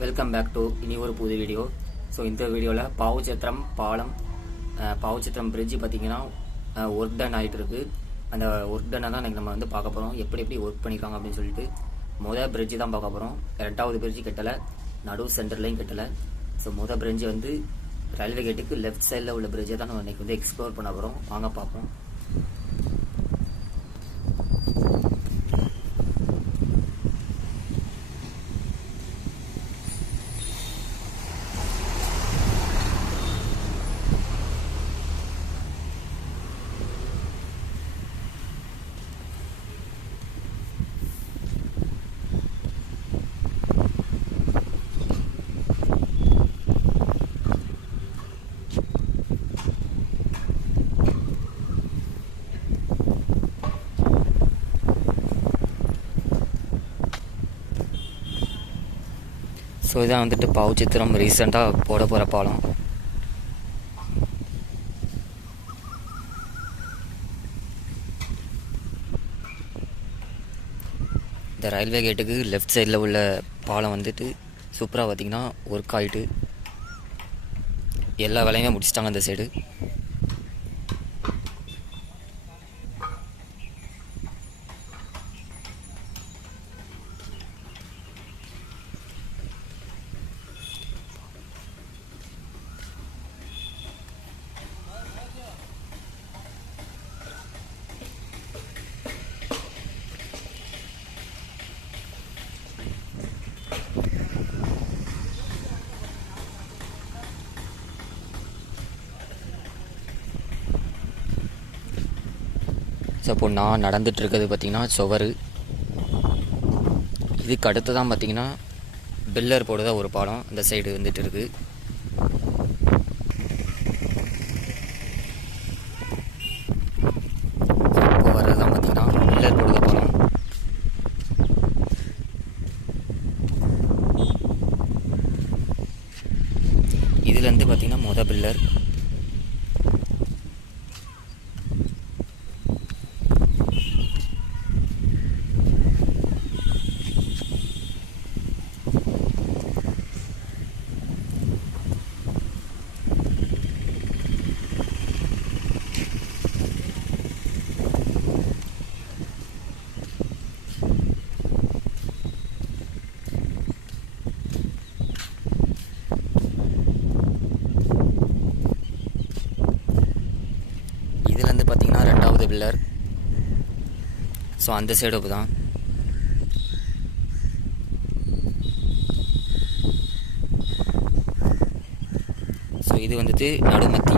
Welcome back to இனி ஒரு புது வீடியோ. ஸோ இந்த வீடியோவில் பாவுச்சத்திரம் பாலம், பாவுச்சத்திரம் பிரிட்ஜ் பார்த்தீங்கன்னா ஒர்க் டன் ஆகிட்டு இருக்கு. அந்த ஒர்க் டனை தான் நம்ம வந்து பார்க்க போகிறோம், எப்படி ஒர்க் பண்ணியிருக்காங்க அப்படின்னு சொல்லிட்டு. மொதல் பிரிட்ஜ் தான் பார்க்க போகிறோம். ரெண்டாவது பிரிட்ஜ் கட்டலை, நடு சென்டர்லையும் கட்டலை. ஸோ மொதல் பிரிட்ஜ் வந்து ரயில்வே கேட்டுக்கு லெஃப்ட் சைடில் உள்ள பிரிட்ஜை தான் நம்ம இன்றைக்கி வந்து எக்ஸ்ப்ளோர் பண்ண போகிறோம். வாங்க பார்ப்போம். ஸோ இதான் வந்துட்டு பாவுச்சத்திரம் ரீசெண்டாக போட போகிற பாலம். இந்த ரயில்வே கேட்டுக்கு லெஃப்ட் சைடில் உள்ள பாலம் வந்துட்டு சூப்பராக பார்த்திங்கன்னா ஒர்க் ஆகிட்டு எல்லா வேலையுமே முடிச்சிட்டாங்க அந்த சைடு. ஸோ இப்போ நான் நடந்துகிட்ருக்கிறது பார்த்திங்கன்னா சுவர். இதுக்கு அடுத்து தான் பார்த்திங்கன்னா பில்லர் போடுறதா ஒரு பாலம் அந்த சைடு வந்துட்டு இருக்குது. இப்போ வர்றது தான் பார்த்திங்கன்னா பில்லர் போடுற பாலம். இதுலேருந்து பார்த்திங்கன்னா மொதல் பில்லர். இதுலேருந்து பார்த்தீங்கன்னா ரெண்டாவது பில்லர். ஸோ அந்த சைடு தான். ஸோ இது வந்துட்டு நடுமத்தி.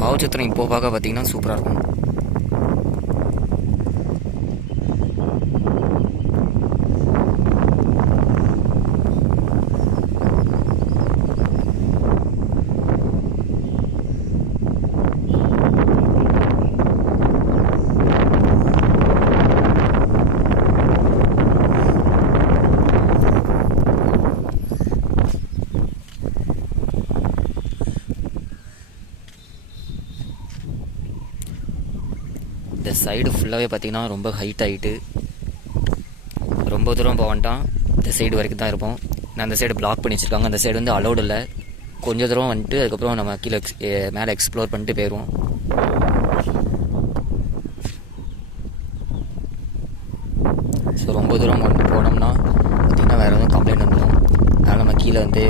பாவுச்சத்திரம் இப்போ பார்க்க பார்த்தீங்கன்னா சூப்பராக இருக்கும். இந்த சைடு ஃபுல்லாகவே பார்த்திங்கன்னா ரொம்ப ஹைட் ஆகிட்டு ரொம்ப தூரம் போக வேண்டாம், இந்த சைடு வரைக்கும் தான் இருப்போம். நான் அந்த சைடு பிளாக் பண்ணி வச்சுருக்காங்க. அந்த சைடு வந்து அலௌடு இல்லை. கொஞ்சம் தூரம் வந்துட்டு அதுக்கப்புறம் நம்ம கீழே மேலே எக்ஸ்ப்ளோர் பண்ணிட்டு போயிடுவோம். ஸோ ரொம்ப தூரம் போனோம்னா பார்த்திங்கன்னா வேறு எதுவும் கம்ப்ளைண்ட் வந்துடும். அதனால் நம்ம கீழே வந்து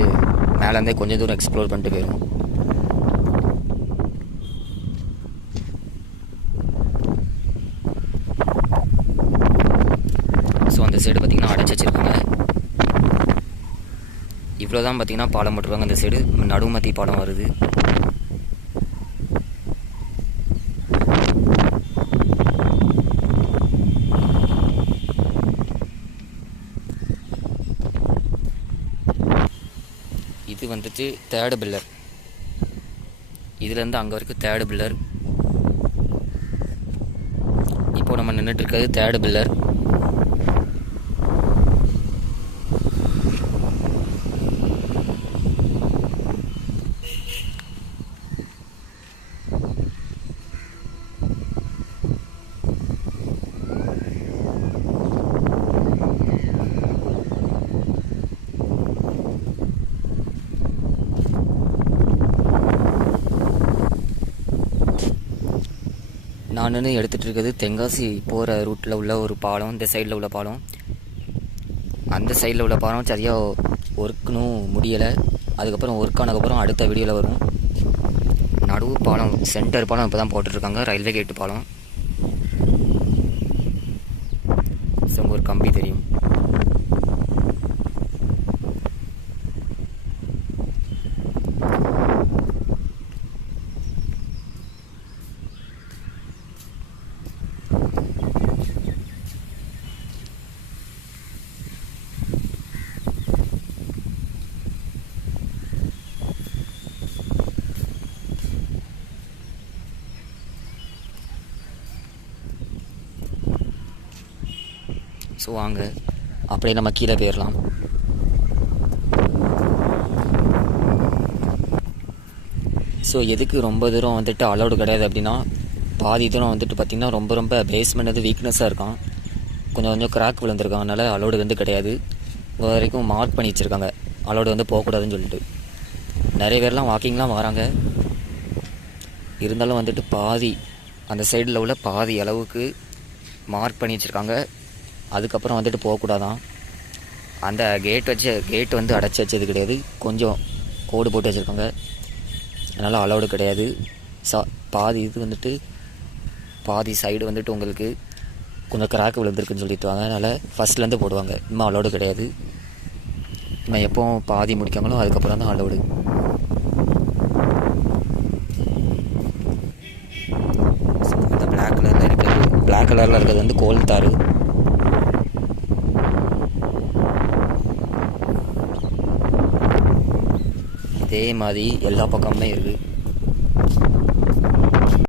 மேலேருந்தே கொஞ்சம் தூரம் எக்ஸ்ப்ளோர் பண்ணிட்டு போயிடுவோம். ஸோ அந்த சைடு பார்த்திங்கன்னா அடைச்சி வச்சுருக்காங்க. இவ்வளோ தான் பார்த்திங்கன்னா பாலம் போட்டுருவாங்க. அந்த சைடு நடுமத்தி பாலம் வருது. இது வந்துட்டு தேர்டு பில்லர். இதுலேருந்து அங்கே வரைக்கும் தேர்டு பில்லர். இப்போ நம்ம நின்றுட்டு இருக்கிறது தேர்டு பில்லர். நான் எடுத்துகிட்டு இருக்கிறது தென்காசி போகிற ரூட்டில் உள்ள ஒரு பாலம். இந்த சைடில் உள்ள பாலம், அந்த சைடில் உள்ள பாலம் சரியாக ஒர்க்குனும் முடியலை. அதுக்கப்புறம் ஒர்க் ஆனதுக்கப்புறம் அடுத்த வீடியோவில் வரும். நடுவு பாலம், சென்டர் பாலம் இப்போ தான் போட்டுட்ருக்காங்க, ரயில்வே கேட்டு பாலம். ஸோ ஒரு கம்பி தெரியும். ஸோ வாங்க அப்படியே நம்ம கீழே போயிடலாம். ஸோ எதுக்கு ரொம்ப தூரம் வந்துட்டு அலௌடு கிடையாது அப்படின்னா, பாதி தூரம் வந்துட்டு பார்த்திங்கன்னா ரொம்ப பேஸ்மெண்ட் வந்து வீக்னஸாக இருக்கும், கொஞ்சம் கிராக் விழுந்திருக்காங்க, அதனால் அலௌடு வந்து கிடையாது. இது வரைக்கும் மார்க் பண்ணி வச்சுருக்காங்க அலௌடு வந்து போகக்கூடாதுன்னு சொல்லிட்டு. நிறைய பேர்லாம் வாக்கிங்லாம் வராங்க, இருந்தாலும் வந்துட்டு பாதி அந்த சைடில் உள்ள பாதி அளவுக்கு மார்க் பண்ணி வச்சுருக்காங்க. அதுக்கப்புறம் வந்துட்டு போகக்கூடாதான். அந்த கேட் வந்து அடைச்சி வச்சது கிடையாது, கொஞ்சம் கோடு போட்டு வச்சுருக்காங்க, அதனால் அலௌடு கிடையாது. பாதி இது வந்துட்டு பாதி சைடு வந்துட்டு உங்களுக்கு கொஞ்சம் கிராக் விழுந்துருக்குன்னு சொல்லிட்டுவாங்க, அதனால் ஃபஸ்ட்லேருந்து போடுவாங்க. இன்னும் அலௌடு கிடையாது. நான் எப்போ பாதி முடிக்காங்களோ அதுக்கப்புறம் தான் அலௌடு. இந்த பிளாக் கலரில் இருக்கிறது வந்து கோல் தாரு. இதே மாதிரி எல்லா பக்கமுமே இருக்குது.